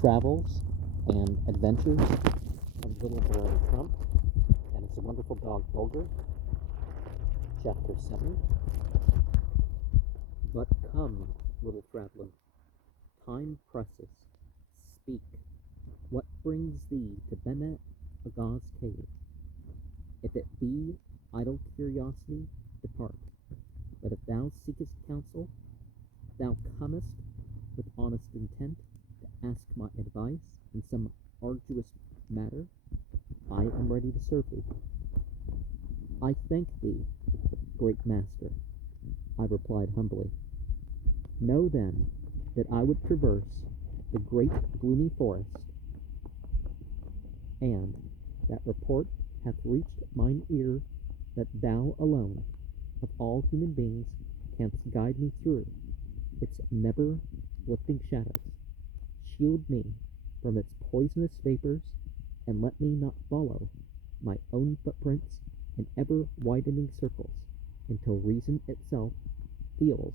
Travels and Adventures of Little Boy Trump and His Wonderful Dog Bulgar, Chapter 7. But come, little traveler, time presses. Speak, what brings thee to Bene Agah's cave? If it be idle curiosity, depart. But if thou seekest counsel, thou comest with honest intent to ask my advice in some arduous matter, I am ready to serve thee. I thank thee, great master, I replied humbly. Know then that I would traverse the great gloomy forest, and that report hath reached mine ear that thou alone of all human beings canst guide me through its never-lifting shadows. Shield me from its poisonous vapors, and let me not follow my own footprints in ever-widening circles until reason itself feels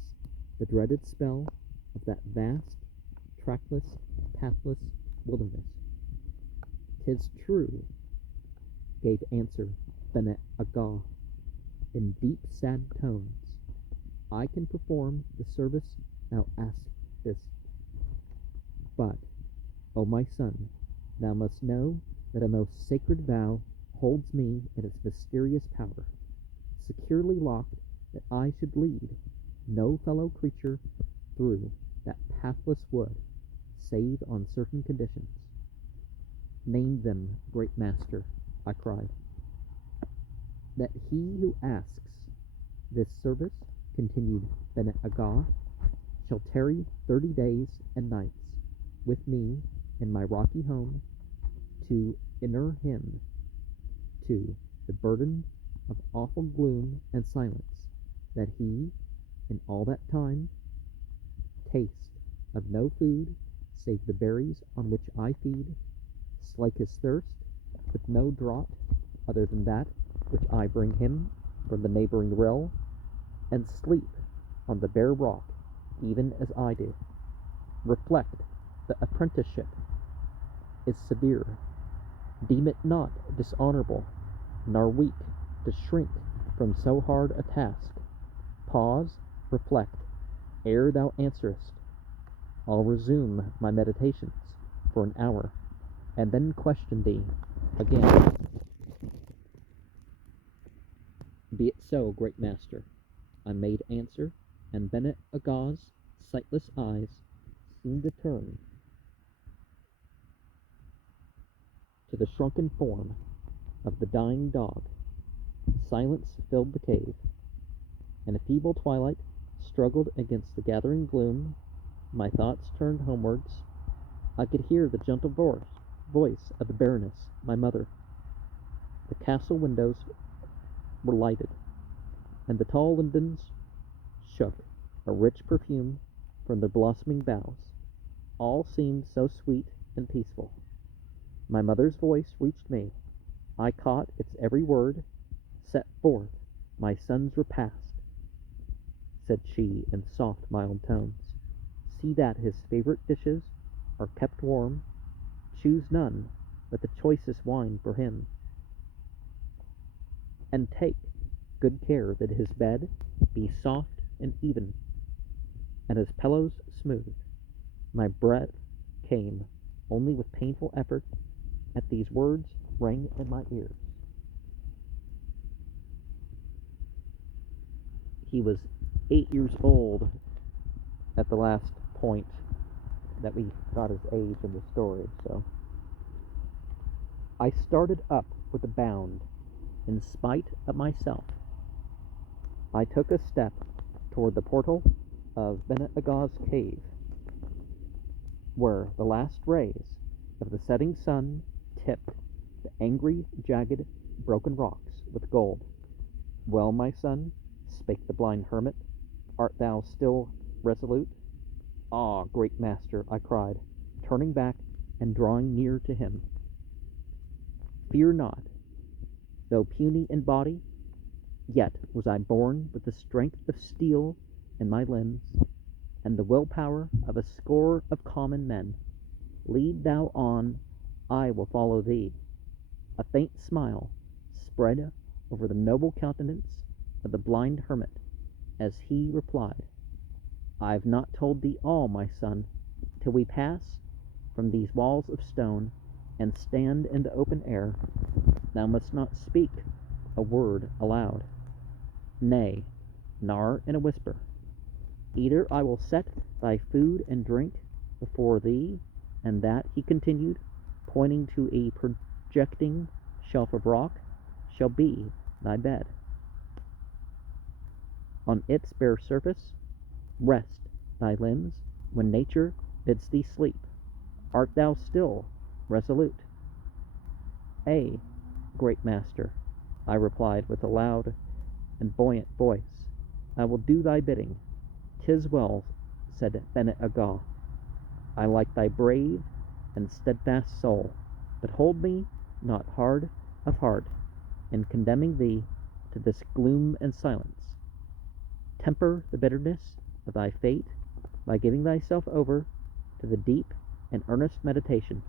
the dreaded spell of that vast, trackless, pathless wilderness. 'Tis true, gave answer Bene Agah in deep, sad tones. I can perform the service thou askest, but, O my son, thou must know that a most sacred vow holds me in its mysterious power, securely locked, that I should lead no fellow creature through that pathless wood, save on certain conditions. Name them, great master, I cried. That he who asks this service, continued Bene Agah, shall tarry 30 days and nights with me in my rocky home to inure him to the burden of awful gloom and silence, that he, in all that time, taste of no food save the berries on which I feed, slake his thirst with no draught other than that which I bring him from the neighboring rill, and sleep on the bare rock even as I do. Reflect, the apprenticeship is severe. Deem it not dishonorable, nor weak, to shrink from so hard a task. Pause, reflect, ere thou answerest. I'll resume my meditations for an hour, and then question thee again. Be it so, great master, I made answer, and Bene Agah's sightless eyes seemed to turn to the shrunken form of the dying dog. Silence filled the cave, and a feeble twilight struggled against the gathering gloom. My thoughts turned homewards. I could hear the gentle voice of the Baroness, my mother. The castle windows were lighted, and the tall lindens shook a rich perfume from their blossoming boughs. All seemed so sweet and peaceful. My mother's voice reached me. I caught its every word. Set forth my son's repast, said she in soft, mild tones. See that his favorite dishes are kept warm. Choose none but the choicest wine for him. And take good care that his bed be soft and even, and his pillows smooth. My breath came only with painful effort at these words rang in my ears. He was 8 years old at the last point that we got his age in the story, so I started up with a bound. In spite of myself, I took a step toward the portal of Bene Agah's cave, where the last rays of the setting sun tipped the angry, jagged, broken rocks with gold. Well, my son, spake the blind hermit, art thou still resolute? Ah, great master, I cried, turning back and drawing near to him. Fear not. Though puny in body, yet was I born with the strength of steel in my limbs, and the willpower of a score of common men. Lead thou on, I will follow thee. A faint smile spread over the noble countenance of the blind hermit as he replied, I've not told thee all, my son, till we pass from these walls of stone and stand in the open air. Thou must not speak a word aloud. Nay, nor in a whisper. Either I will set thy food and drink before thee, and that, he continued, pointing to a projecting shelf of rock, shall be thy bed. On its bare surface rest thy limbs when nature bids thee sleep. Art thou still resolute? Ay, great master, I replied with a loud and buoyant voice, I will do thy bidding. 'Tis well, said Bene-Agah. I like thy brave and steadfast soul, but hold me not hard of heart in condemning thee to this gloom and silence. Temper the bitterness of thy fate by giving thyself over to the deep and earnest meditation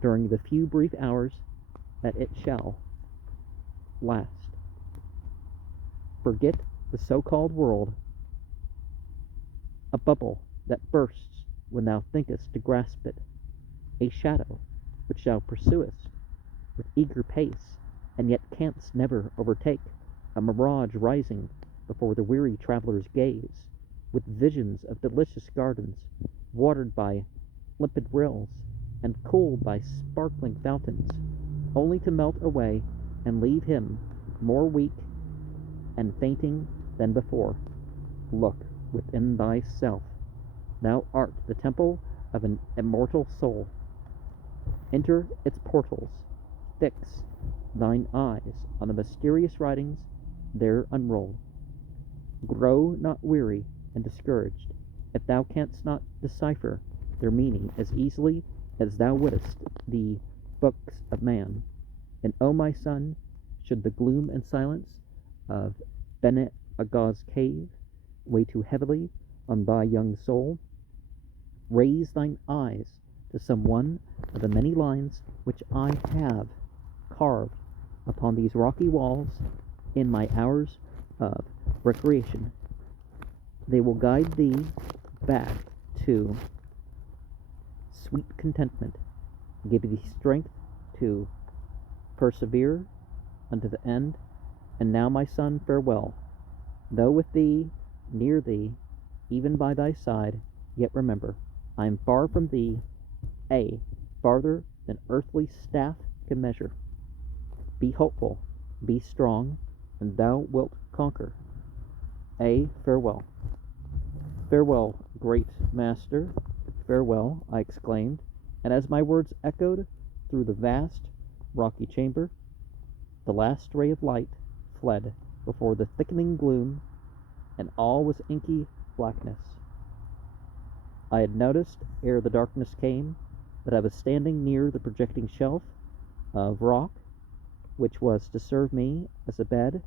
during the few brief hours that it shall last. Forget the so-called world, a bubble that bursts when thou thinkest to grasp it, a shadow which thou pursuest with eager pace, and yet canst never overtake, a mirage rising before the weary traveller's gaze, with visions of delicious gardens, watered by limpid rills, and cooled by sparkling fountains, only to melt away and leave him more weak and fainting than before. Look within thyself. Thou art the temple of an immortal soul. Enter its portals. Fix thine eyes on the mysterious writings there unrolled. Grow not weary and discouraged, if thou canst not decipher their meaning as easily as thou wouldst the books of man. And, O my son, should the gloom and silence of Bene-Agah's cave weigh too heavily on thy young soul, raise thine eyes to some one of the many lines which I have carved upon these rocky walls in my hours of recreation. They will guide thee back to sweet contentment, give thee strength to persevere unto the end. And now, my son, farewell. Though with thee, near thee, even by thy side, yet remember, I am far from thee, farther than earthly staff can measure. Be hopeful, be strong, and thou wilt conquer. Farewell. Farewell, great master, farewell, I exclaimed, and as my words echoed through the vast, rocky chamber, the last ray of light fled before the thickening gloom, and all was inky blackness. I had noticed, ere the darkness came, that I was standing near the projecting shelf of rock, which was to serve me as a bed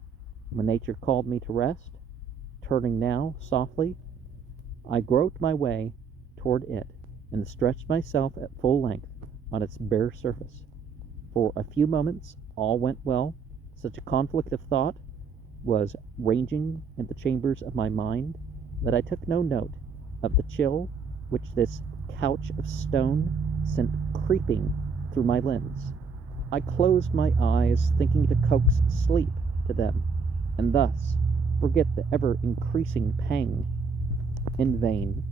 when nature called me to rest. Turning now, softly, I groped my way toward it, and stretched myself at full length on its bare surface. For a few moments all went well. Such a conflict of thought was ranging in the chambers of my mind that I took no note of the chill which this couch of stone sent creeping through my limbs. I closed my eyes, thinking to coax sleep to them, and thus forget the ever-increasing pang. In vain.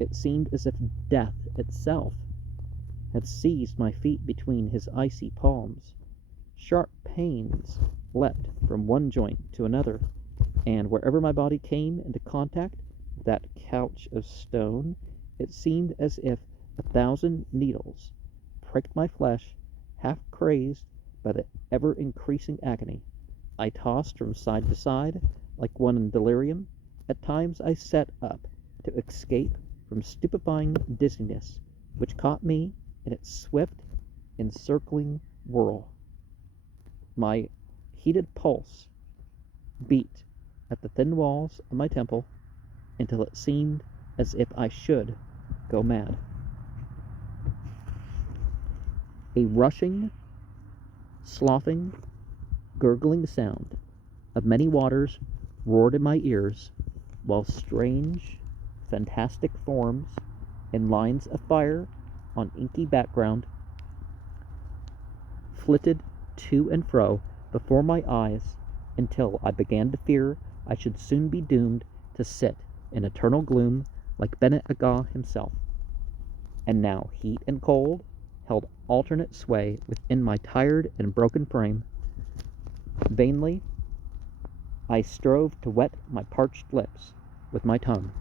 It seemed as if death itself had seized my feet between his icy palms. Sharp pains leapt from one joint to another, and wherever my body came into contact with that couch of stone, it seemed as if 1,000 needles pricked my flesh. Half crazed by the ever-increasing agony, I tossed from side to side like one in delirium. At times I sat up to escape from stupefying dizziness, which caught me in its swift, encircling whirl. My heated pulse beat at the thin walls of my temple until it seemed as if I should go mad. A rushing, sloughing, gurgling sound of many waters roared in my ears, while strange, fantastic forms in lines of fire on inky background flitted to and fro before my eyes until I began to fear I should soon be doomed to sit in eternal gloom like Bennet Aga himself. And now heat and cold held alternate sway within my tired and broken frame. Vainly I strove to wet my parched lips with my tongue.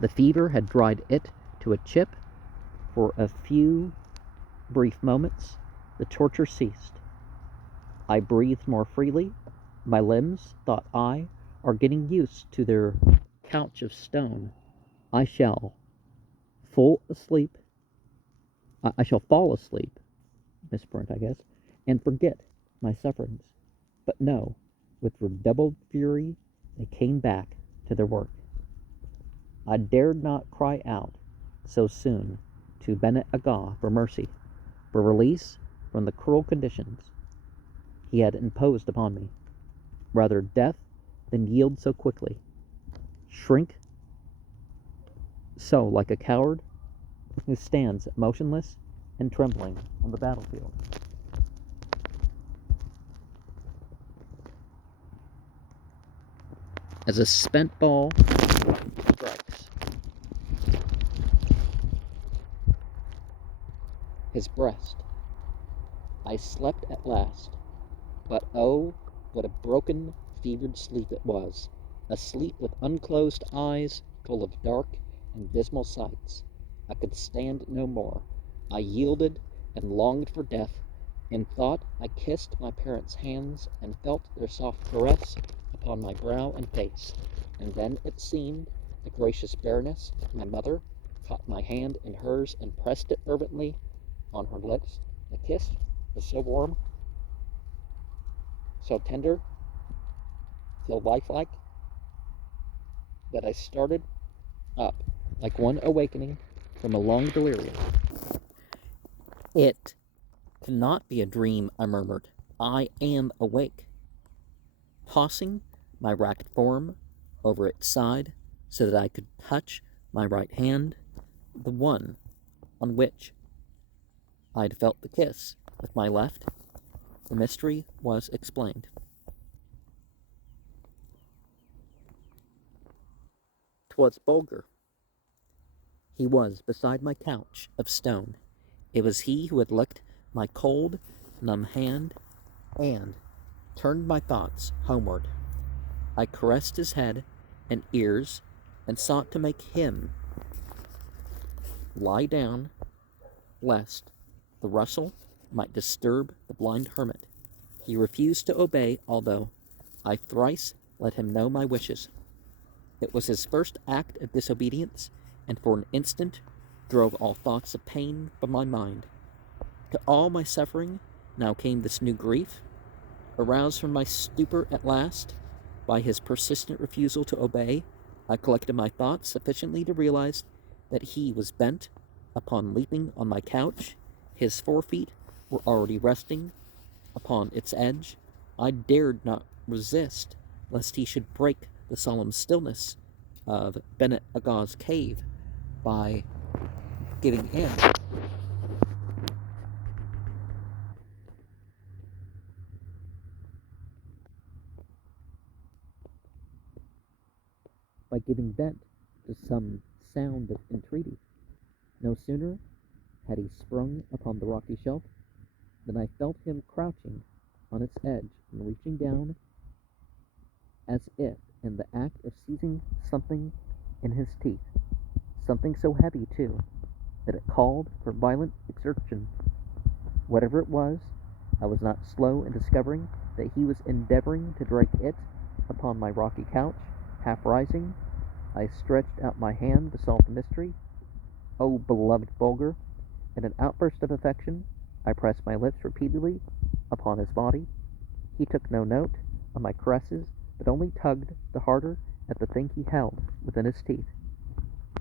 The fever had dried it to a chip. For a few brief moments, the torture ceased. I breathed more freely. My limbs, thought I, are getting used to their couch of stone. I shall fall asleep. I shall fall asleep, misprint, I guess, and forget my sufferings. But no, with redoubled fury, they came back to their work. I dared not cry out so soon to Bennet Aga for mercy, for release from the cruel conditions he had imposed upon me. Rather death than yield so quickly, shrink so like a coward who stands motionless and trembling on the battlefield. As a spent ball strikes his breast, I slept at last, but oh, what a broken, fevered sleep it was, a sleep with unclosed eyes, full of dark and dismal sights. I could stand no more. I yielded and longed for death. In thought I kissed my parents' hands and felt their soft caress upon my brow and face. And then it seemed the gracious baroness, my mother, caught my hand in hers and pressed it fervently on her lips. The kiss was so warm, so tender, so lifelike, that I started up like one awakening from a long delirium. It cannot be a dream, I murmured. I am awake. Tossing my racked form over its side so that I could touch my right hand, the one on which I'd felt the kiss, with my left, the mystery was explained. 'Twas Bulgar. He was beside my couch of stone. It was he who had licked my cold, numb hand and turned my thoughts homeward. I caressed his head and ears and sought to make him lie down, lest the rustle might disturb the blind hermit. He refused to obey, although I thrice let him know my wishes. It was his first act of disobedience, and for an instant drove all thoughts of pain from my mind. To all my suffering now came this new grief, aroused from my stupor at last by his persistent refusal to obey. I collected my thoughts sufficiently to realize that he was bent upon leaping on my couch. His forefeet were already resting upon its edge. I dared not resist, lest he should break the solemn stillness of Bennet Aga's cave by giving in. By giving vent to some sound of entreaty. No sooner had he sprung upon the rocky shelf than I felt him crouching on its edge and reaching down as if in the act of seizing something in his teeth, something so heavy, too, that it called for violent exertion. Whatever it was, I was not slow in discovering that he was endeavoring to drag it upon my rocky couch. Half rising, I stretched out my hand to solve the mystery. Oh, beloved Bulgar! In an outburst of affection, I pressed my lips repeatedly upon his body. He took no note of my caresses, but only tugged the harder at the thing he held within his teeth.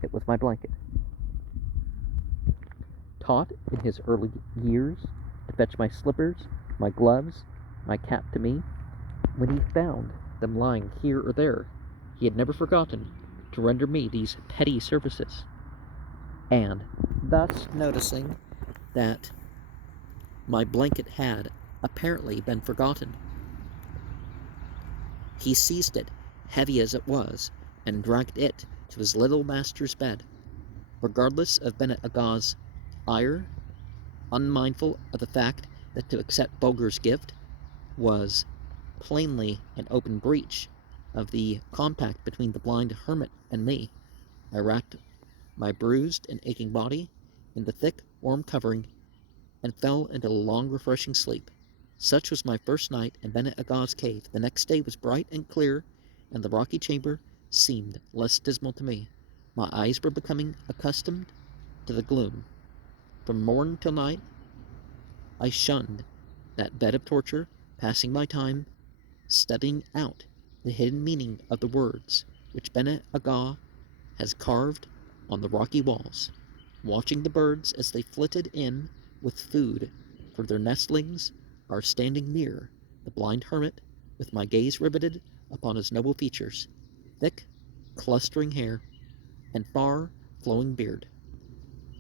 It was my blanket. taught in his early years to fetch my slippers, my gloves, my cap to me, when he found them lying here or there, he had never forgotten to render me these petty services. And thus noticing that my blanket had apparently been forgotten, he seized it, heavy as it was, and dragged it to his little master's bed. Regardless of Bennett Agaw's ire, unmindful of the fact that to accept Bulgar's gift was plainly an open breach of the compact between the blind hermit and me, I wrapped my bruised and aching body in the thick, warm covering and fell into a long, refreshing sleep. Such was my first night in Bennett Agaw's cave. The next day was bright and clear, and the rocky chamber seemed less dismal to me. My eyes were becoming accustomed to the gloom. From morn till night, I shunned that bed of torture, passing my time studying out the hidden meaning of the words which Bennett Agaw has carved on the rocky walls, watching the birds as they flitted in with food for their nestlings, or standing near the blind hermit with my gaze riveted upon his noble features, thick, clustering hair, and far flowing beard.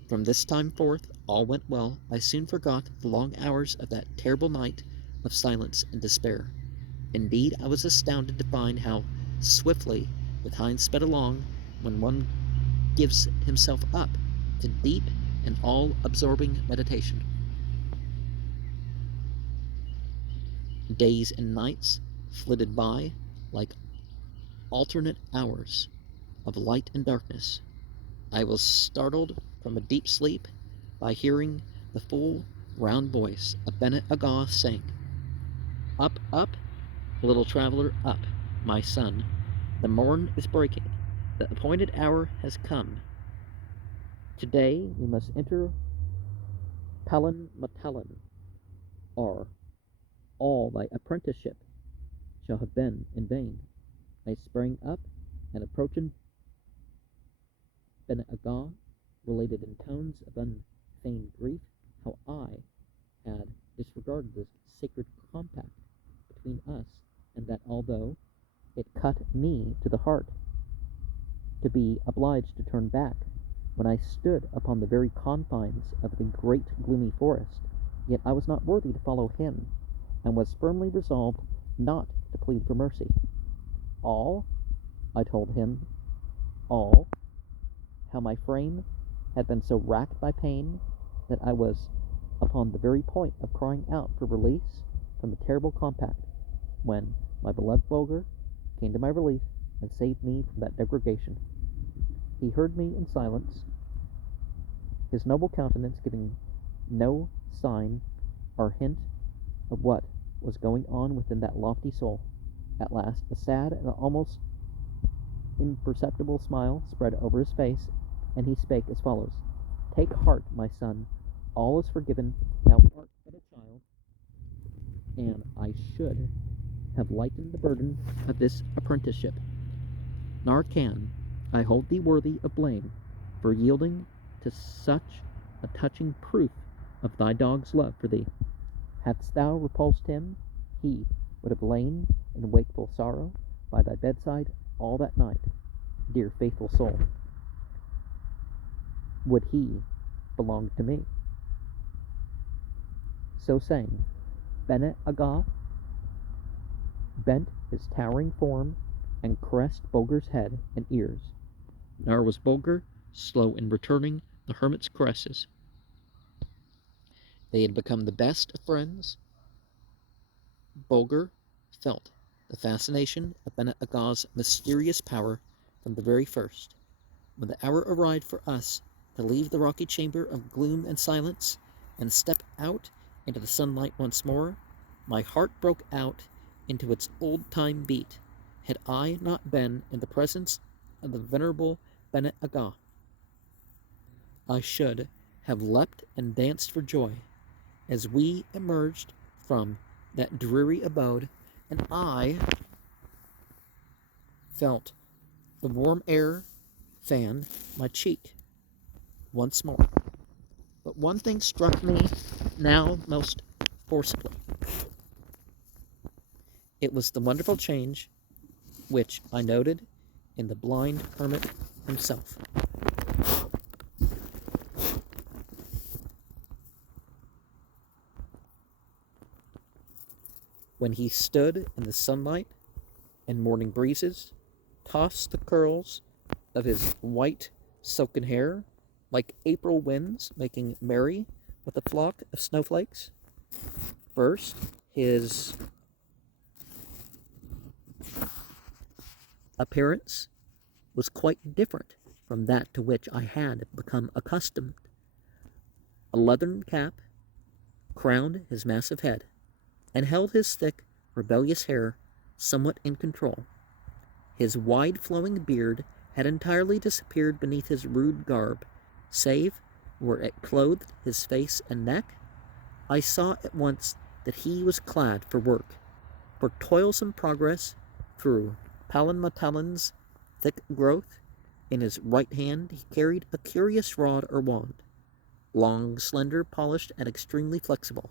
From this time forth all went well. I soon forgot the long hours of that terrible night of silence and despair. Indeed, I was astounded to find how swiftly the time sped along when one gives himself up to deep and all-absorbing meditation. Days and nights flitted by like alternate hours of light and darkness. I was startled from a deep sleep by hearing the full, round voice of Bennett Agaw saying, "Up, up, little traveler, up, my son. The morn is breaking. The appointed hour has come. Today we must enter Palin Matalin, or all thy apprenticeship shall have been in vain." I sprang up, and approaching Bennett Agaw, related in tones of unfeigned grief how I had disregarded this sacred compact between us, and that although it cut me to the heart to be obliged to turn back when I stood upon the very confines of the great gloomy forest, yet I was not worthy to follow him, and was firmly resolved not to plead for mercy. All, I told him, all, how my frame had been so racked by pain that I was upon the very point of crying out for release from the terrible compact, when my beloved Bulgar came to my relief and saved me from that degradation. He heard me in silence, his noble countenance giving no sign or hint of what was going on within that lofty soul. At last, a sad and almost imperceptible smile spread over his face, and he spake as follows: "Take heart, my son, all is forgiven. Thou art but a child, and I should have lightened the burden of this apprenticeship, nor can I hold thee worthy of blame for yielding to such a touching proof of thy dog's love for thee. Hadst thou repulsed him, he would have lain in wakeful sorrow by thy bedside all that night. Dear faithful soul, would he belong to me?" So saying, Bennett Agaw bent his towering form and caressed Bulgar's head and ears. Nor was Bulgar slow in returning the hermit's caresses. They had become the best of friends. Bulgar felt the fascination of Bennett Agaw's mysterious power from the very first. When the hour arrived for us to leave the rocky chamber of gloom and silence and step out into the sunlight once more, my heart broke out into its old-time beat. Had I not been in the presence of the venerable Bennett Agaw, I should have leapt and danced for joy as we emerged from that dreary abode, and I felt the warm air fan my cheek once more. But one thing struck me now most forcibly. It was the wonderful change which I noted in the blind hermit himself. When he stood in the sunlight and morning breezes, tossed the curls of his white silken hair like April winds making merry with a flock of snowflakes. First, his appearance was quite different from that to which I had become accustomed. A leathern cap crowned his massive head and held his thick, rebellious hair somewhat in control. His wide flowing beard had entirely disappeared beneath his rude garb, save where it clothed his face and neck. I saw at once that he was clad for work, for toilsome progress through Palinmatalin's thick growth. In his right hand he carried a curious rod or wand, long, slender, polished, and extremely flexible.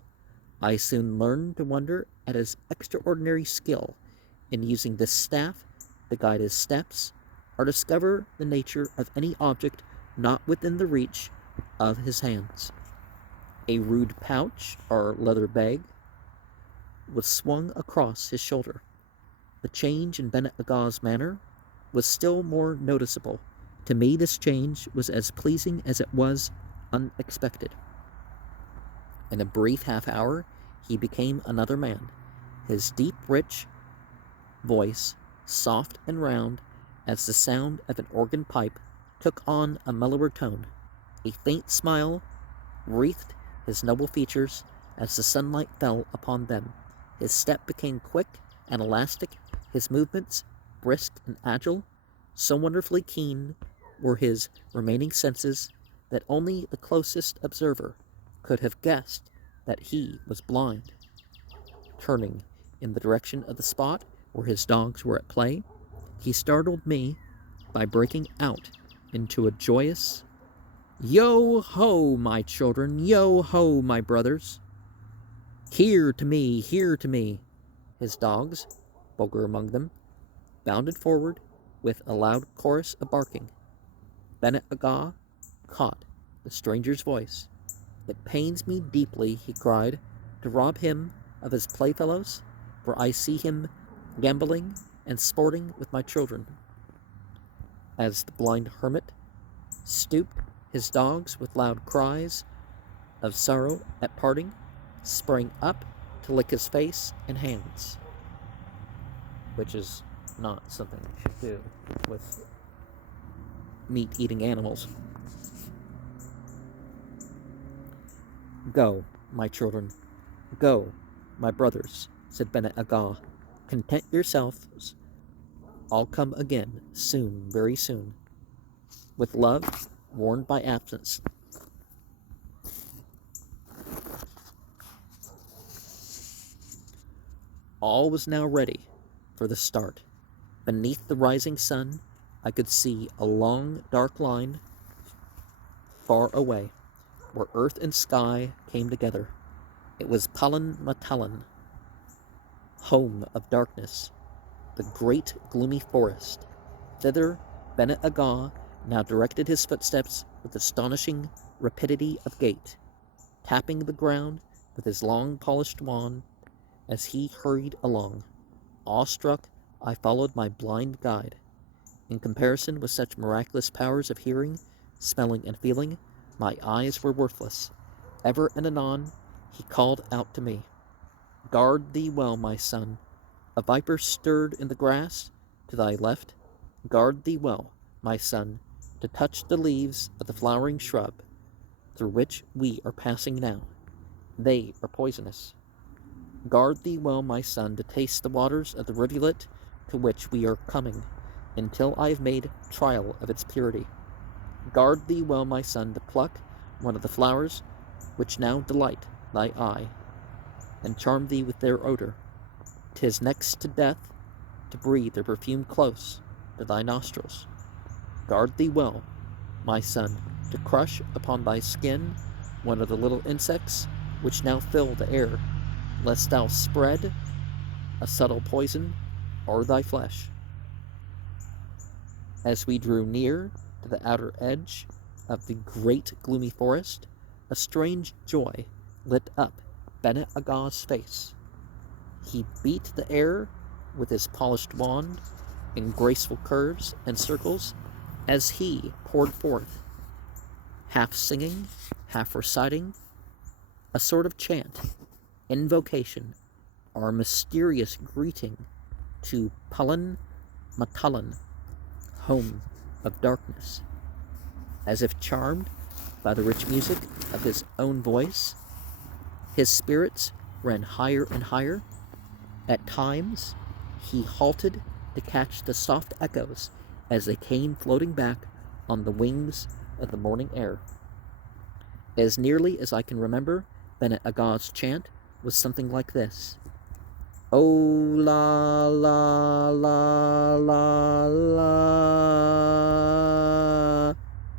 I soon learned to wonder at his extraordinary skill in using this staff to guide his steps, or discover the nature of any object not within the reach of his hands. A rude pouch, or leather bag, was swung across his shoulder. The change in Bennet Agah's manner was still more noticeable. To me this change was as pleasing as it was unexpected. In a brief half-hour he became another man. His deep, rich voice, soft and round as the sound of an organ pipe, took on a mellower tone. A faint smile wreathed his noble features as the sunlight fell upon them. His step became quick and elastic, his movements brisk and agile. So wonderfully keen were his remaining senses that only the closest observer could have guessed that he was blind. Turning in the direction of the spot where his dogs were at play, he startled me by breaking out into a joyous, "Yo-ho, my children! Yo-ho, my brothers! Here to me! Here to me!" His dogs, Bulgar among them, bounded forward with a loud chorus of barking. Bennet Agah caught the stranger's voice. "It pains me deeply," he cried, "to rob him of his playfellows, for I see him gambolling and sporting with my children." As the blind hermit stooped, his dogs, with loud cries of sorrow at parting, sprang up to lick his face and hands, which is not something you should do with meat-eating animals. "Go, my children, go, my brothers," said Bennet Agah. "Content yourselves. I'll come again, soon, very soon. With love, warned by absence." All was now ready for the start. Beneath the rising sun, I could see a long, dark line far away, where earth and sky came together. It was Palinmatalan, home of darkness, the great gloomy forest. Thither Bennet Agah now directed his footsteps with astonishing rapidity of gait, tapping the ground with his long polished wand as he hurried along. Awestruck, I followed my blind guide. In comparison with such miraculous powers of hearing, smelling, and feeling, my eyes were worthless. Ever and anon he called out to me, "Guard thee well, my son. A viper stirred in the grass to thy left. Guard thee well, my son, to touch the leaves of the flowering shrub through which we are passing now. They are poisonous. Guard thee well, my son, to taste the waters of the rivulet to which we are coming, until I have made trial of its purity. Guard thee well, my son, to pluck one of the flowers which now delight thy eye, and charm thee with their odor. 'Tis next to death to breathe their perfume close to thy nostrils. Guard thee well, my son, to crush upon thy skin one of the little insects which now fill the air, lest thou spread a subtle poison o'er thy flesh. As we drew near to the outer edge of the great gloomy forest, a strange joy lit up Bennett Agaw's face. He beat the air with his polished wand in graceful curves and circles as he poured forth, half singing, half reciting, a sort of chant, invocation, or mysterious greeting to Palin Matalan, home of darkness. As if charmed by the rich music of his own voice, his spirits ran higher and higher. At times, he halted to catch the soft echoes as they came floating back on the wings of the morning air. As nearly as I can remember, Bennett Agaw's chant was something like this. Oh la la la la la,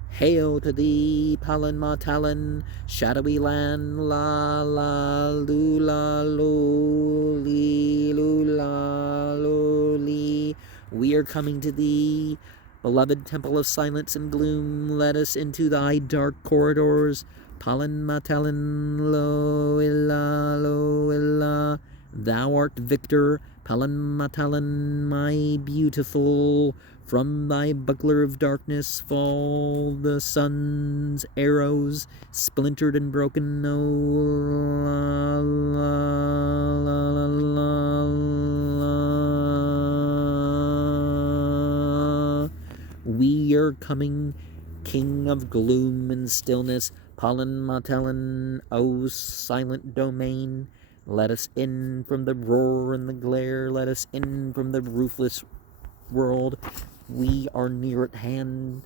hail to thee, Palin Matalan, shadowy land, la la lula loli lula loli. We are coming to thee, beloved temple of silence and gloom. Let us into thy dark corridors, Palin Matalan, lo illa lo illa. Thou art victor, Palin Matalan, my beautiful. From thy buckler of darkness fall the sun's arrows, splintered and broken. Oh, la, la, la, la, la. We are coming, king of gloom and stillness, Palin Matalan, O silent domain. Let us in from the roar and the glare. Let us in from the roofless world. We are near at hand.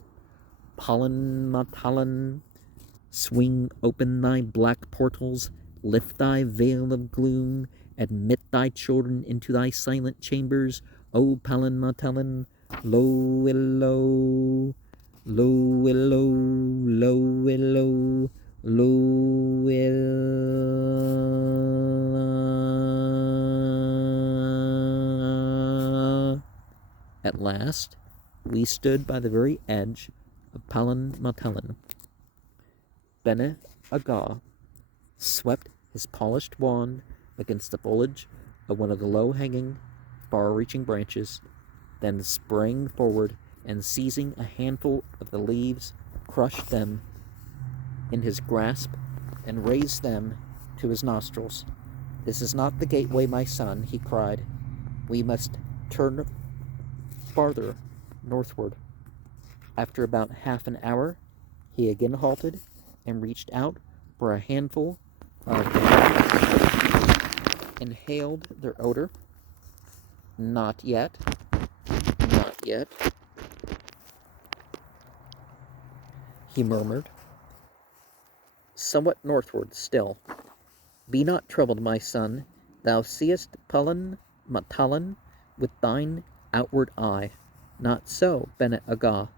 Palin Matalan, swing open thy black portals. Lift thy veil of gloom. Admit thy children into thy silent chambers. O Palin Matalan, lo illo, lo illo, lo illo, lo illo. At last, we stood by the very edge of Palin Matalan. Bennett Agaw swept his polished wand against the foliage of one of the low-hanging, far-reaching branches, then sprang forward and, seizing a handful of the leaves, crushed them in his grasp and raised them to his nostrils. This is not the gateway, my son, he cried. We must turn farther northward. After about half an hour, he again halted and reached out for a handful of inhaled their odor. Not yet. Not yet, he murmured. Somewhat northward still. Be not troubled, my son. Thou seest Palin Matalan with thine outward eye. Not so, Bennett Agaw.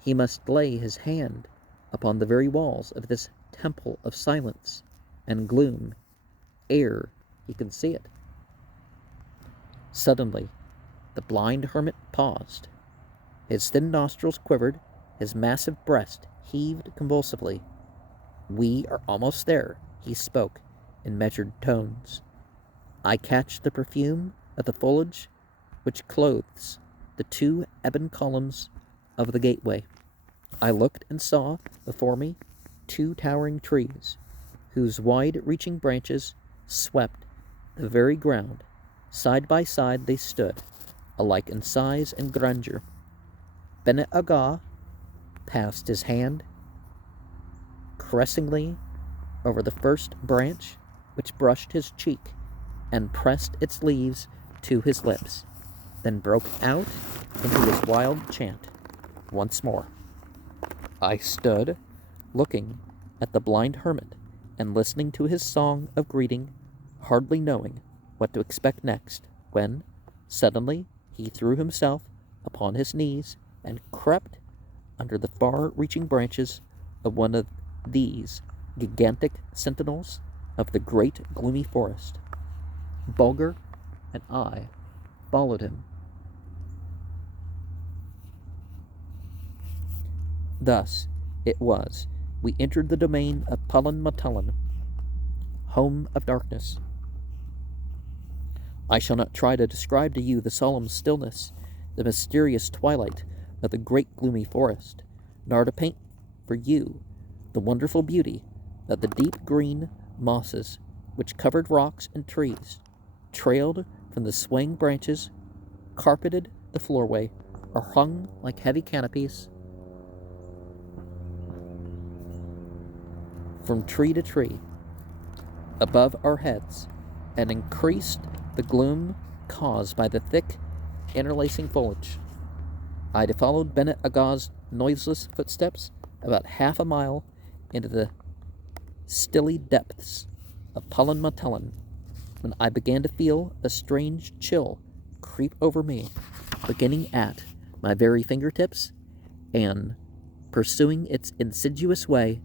He must lay his hand upon the very walls of this temple of silence and gloom ere he can see it. Suddenly, the blind hermit paused. His thin nostrils quivered, his massive breast heaved convulsively. We are almost there, he spoke in measured tones. I catch the perfume of the foliage which clothes the two ebon columns of the gateway. I looked and saw before me two towering trees, whose wide-reaching branches swept the very ground. Side by side they stood, alike in size and grandeur. Bennett Agaw passed his hand caressingly over the first branch, which brushed his cheek, and pressed its leaves to his lips, then broke out into his wild chant once more. I stood, looking at the blind hermit and listening to his song of greeting, hardly knowing what to expect next, when, suddenly, he threw himself upon his knees and crept under the far-reaching branches of one of these gigantic sentinels of the great gloomy forest. Bulgar and I followed him. Thus it was we entered the domain of Pullin Matullin, home of darkness. I shall not try to describe to you the solemn stillness, the mysterious twilight of the great gloomy forest, nor to paint for you the wonderful beauty of the deep green mosses which covered rocks and trees, trailed from the swaying branches, carpeted the floorway, or hung like heavy canopies from tree to tree above our heads, and increased the gloom caused by the thick, interlacing foliage. I had followed Bennett Agah's noiseless footsteps about half a mile into the stilly depths of Pullin Matullin when I began to feel a strange chill creep over me, beginning at my very fingertips and pursuing its insidious way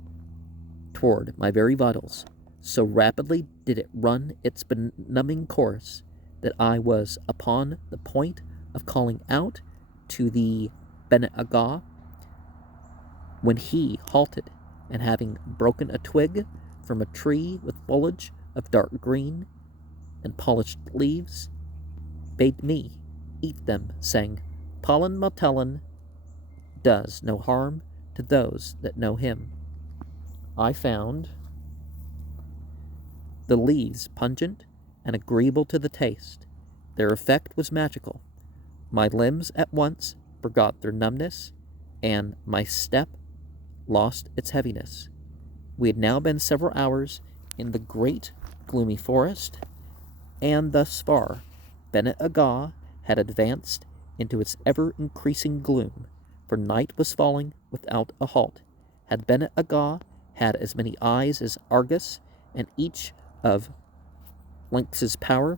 toward my very vitals. So rapidly did it run its benumbing course that I was upon the point of calling out to the Bennett Agah when he halted, and having broken a twig from a tree with foliage of dark green and polished leaves, bade me eat them, saying, Pullin Matullin does no harm to those that know him. I found the leaves pungent and agreeable to the taste. Their effect was magical. My limbs at once forgot their numbness, and my step lost its heaviness. We had now been several hours in the great gloomy forest, and thus far Bennett Agah had advanced into its ever-increasing gloom, for night was falling without a halt. Had Bennett Agah had as many eyes as Argus, and each of Lynx's power,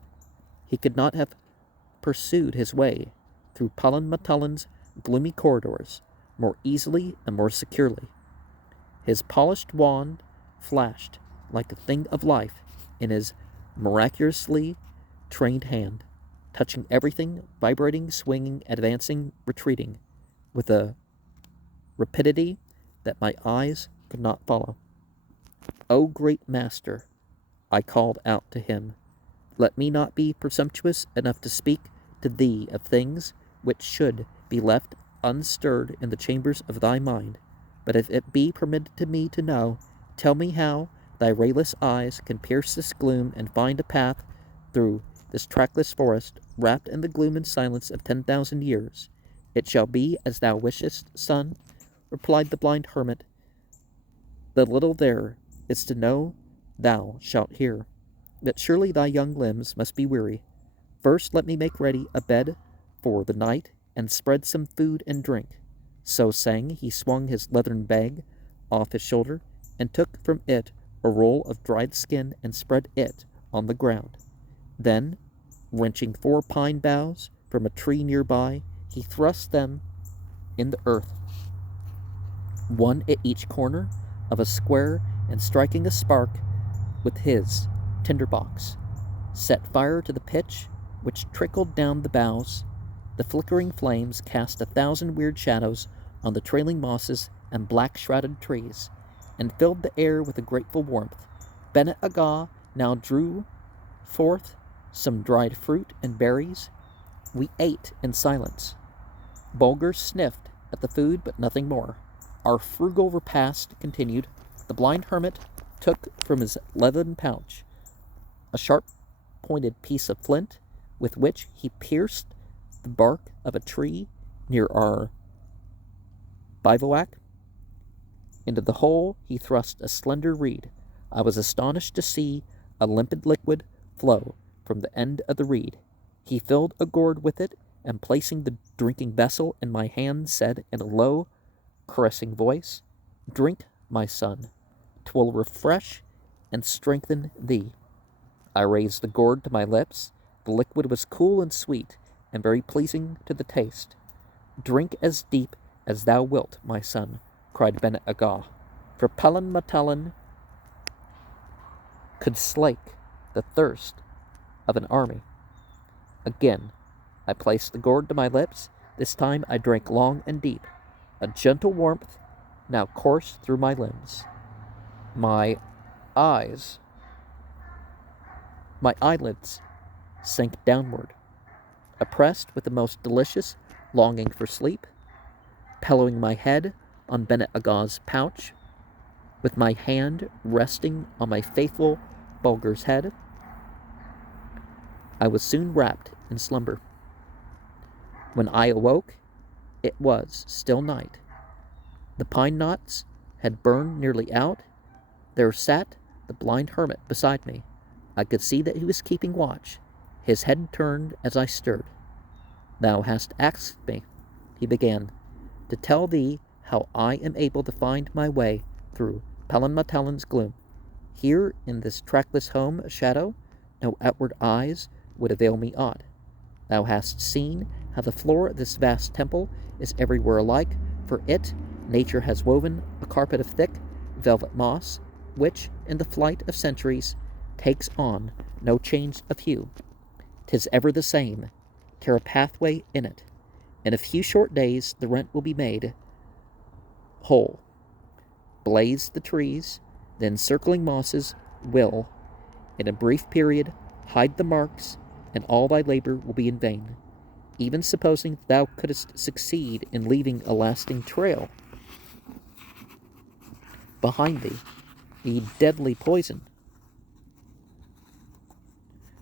he could not have pursued his way through Pullin Matullin's gloomy corridors more easily and more securely. His polished wand flashed like a thing of life in his miraculously trained hand, touching everything, vibrating, swinging, advancing, retreating, with a rapidity that my eyes could not follow. O great master, I called out to him, let me not be presumptuous enough to speak to thee of things which should be left unstirred in the chambers of thy mind. But if it be permitted to me to know, tell me how thy rayless eyes can pierce this gloom and find a path through this trackless forest, wrapped in the gloom and silence of 10,000 years. It shall be as thou wishest, son, replied the blind hermit. The little there is to know thou shalt hear. But surely thy young limbs must be weary. First let me make ready a bed for the night, and spread some food and drink. So saying, he swung his leathern bag off his shoulder, and took from it a roll of dried skin, and spread it on the ground. Then, wrenching 4 pine boughs from a tree nearby, he thrust them in the earth, one at each corner of a square, and striking a spark with his tinderbox, set fire to the pitch which trickled down the boughs. The flickering flames cast 1,000 weird shadows on the trailing mosses and black-shrouded trees, and filled the air with a grateful warmth. Bennett Agah now drew forth some dried fruit and berries. We ate in silence. Bulgar sniffed at the food, but nothing more. Our frugal repast continued. The blind hermit took from his leathern pouch a sharp-pointed piece of flint, with which he pierced the bark of a tree near our bivouac. Into the hole he thrust a slender reed. I was astonished to see a limpid liquid flow from the end of the reed. He filled a gourd with it, and placing the drinking vessel in my hand, said in a low, caressing voice, Drink, my son. 'Twill refresh and strengthen thee. I raised the gourd to my lips. The liquid was cool and sweet, and very pleasing to the taste. Drink as deep as thou wilt, my son, cried Bennett Agah. For Pullin Matullin could slake the thirst of an army. Again, I placed the gourd to my lips. This time I drank long and deep. A gentle warmth now coursed through my limbs. My eyelids sank downward, oppressed with the most delicious longing for sleep, pillowing my head on Bennett Agaw's pouch, with my hand resting on my faithful Bulgar's head. I was soon wrapped in slumber. When I awoke, it was still night. The pine knots had burned nearly out. There sat the blind hermit beside me. I could see that he was keeping watch, his head turned as I stirred. "Thou hast asked me," he began, "to tell thee how I am able to find my way through Palanmatalan's gloom. Here in this trackless home of shadow, no outward eyes would avail me aught. Thou hast seen how the floor of this vast temple is everywhere alike. For it, nature has woven a carpet of thick velvet moss, which, in the flight of centuries, takes on no change of hue. 'Tis ever the same. Tear a pathway in it. In a few short days the rent will be made whole. Blaze the trees, then circling mosses will, in a brief period, hide the marks, and all thy labor will be in vain. Even supposing thou couldst succeed in leaving a lasting trail behind thee, the deadly poison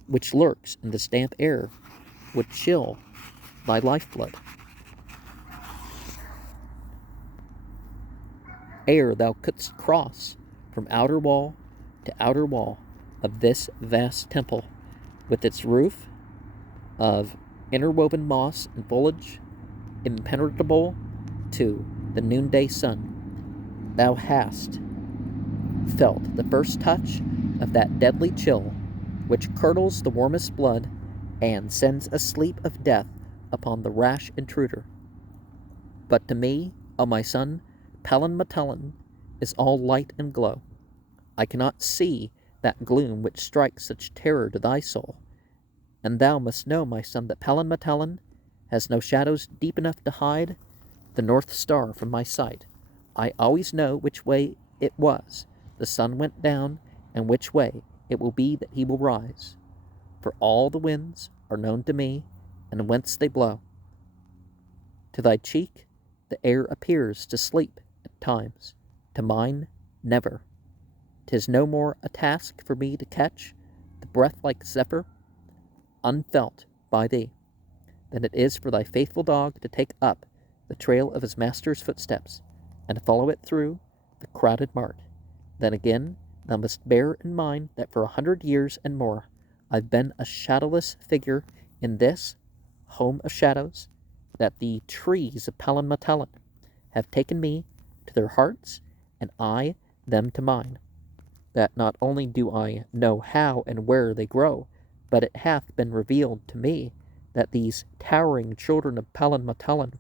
which lurks in this damp air would chill thy lifeblood. Ere thou couldst cross from outer wall to outer wall of this vast temple, with its roof of interwoven moss and foliage, impenetrable to the noonday sun, thou hast felt the first touch of that deadly chill which curdles the warmest blood and sends a sleep of death upon the rash intruder. But to me, O my son, Palanmatalan is all light and glow. I cannot see that gloom which strikes such terror to thy soul. And thou must know, my son, that Palanmatalan has no shadows deep enough to hide the North Star from my sight. I always know which way it was the sun went down, and which way it will be that he will rise. For all the winds are known to me, and whence they blow. To thy cheek the air appears to sleep at times, to mine never. 'Tis no more a task for me to catch the breath like zephyr, unfelt by thee, than it is for thy faithful dog to take up the trail of his master's footsteps, and to follow it through the crowded mart. Then again, thou must bear in mind that for 100 years and more I've been a shadowless figure in this home of shadows, that the trees of Palanmatalan have taken me to their hearts, and I them to mine. That not only do I know how and where they grow, but it hath been revealed to me that these towering children of Palanmatalan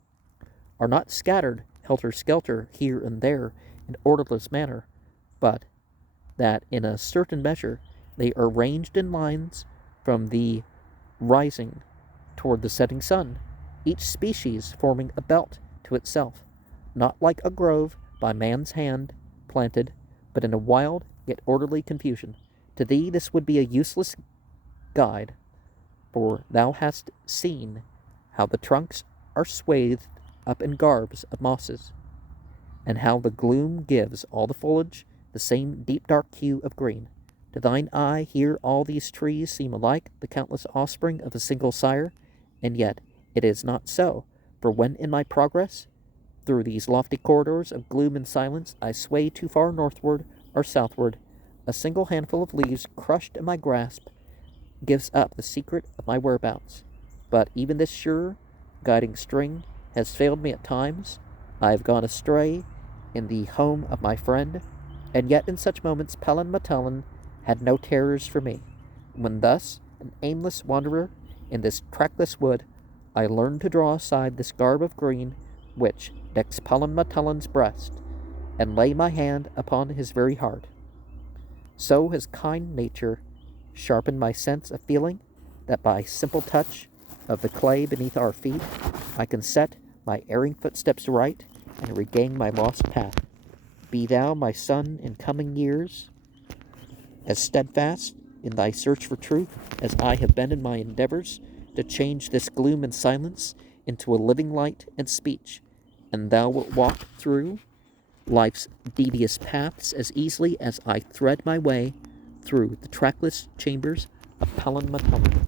are not scattered helter-skelter here and there in orderless manner, but that in a certain measure they are ranged in lines from the rising toward the setting sun, each species forming a belt to itself, not like a grove by man's hand planted, but in a wild yet orderly confusion. To thee this would be a useless guide, for thou hast seen how the trunks are swathed up in garbs of mosses, and how the gloom gives all the foliage the same deep dark hue of green. To thine eye here all these trees seem alike, the countless offspring of a single sire, and yet it is not so, for when in my progress through these lofty corridors of gloom and silence I sway too far northward or southward, a single handful of leaves crushed in my grasp gives up the secret of my whereabouts. But even this sure guiding string has failed me at times. I have gone astray in the home of my friend, and yet in such moments Palanmatalan had no terrors for me. When thus, an aimless wanderer in this trackless wood, I learned to draw aside this garb of green which decks Palanmatalan's breast, and lay my hand upon his very heart. So has kind nature sharpened my sense of feeling that by simple touch of the clay beneath our feet, I can set my erring footsteps right and regain my lost path. Be thou, my son, in coming years, as steadfast in thy search for truth as I have been in my endeavors to change this gloom and silence into a living light and speech, and thou wilt walk through life's devious paths as easily as I thread my way through the trackless chambers of Pelham Matama.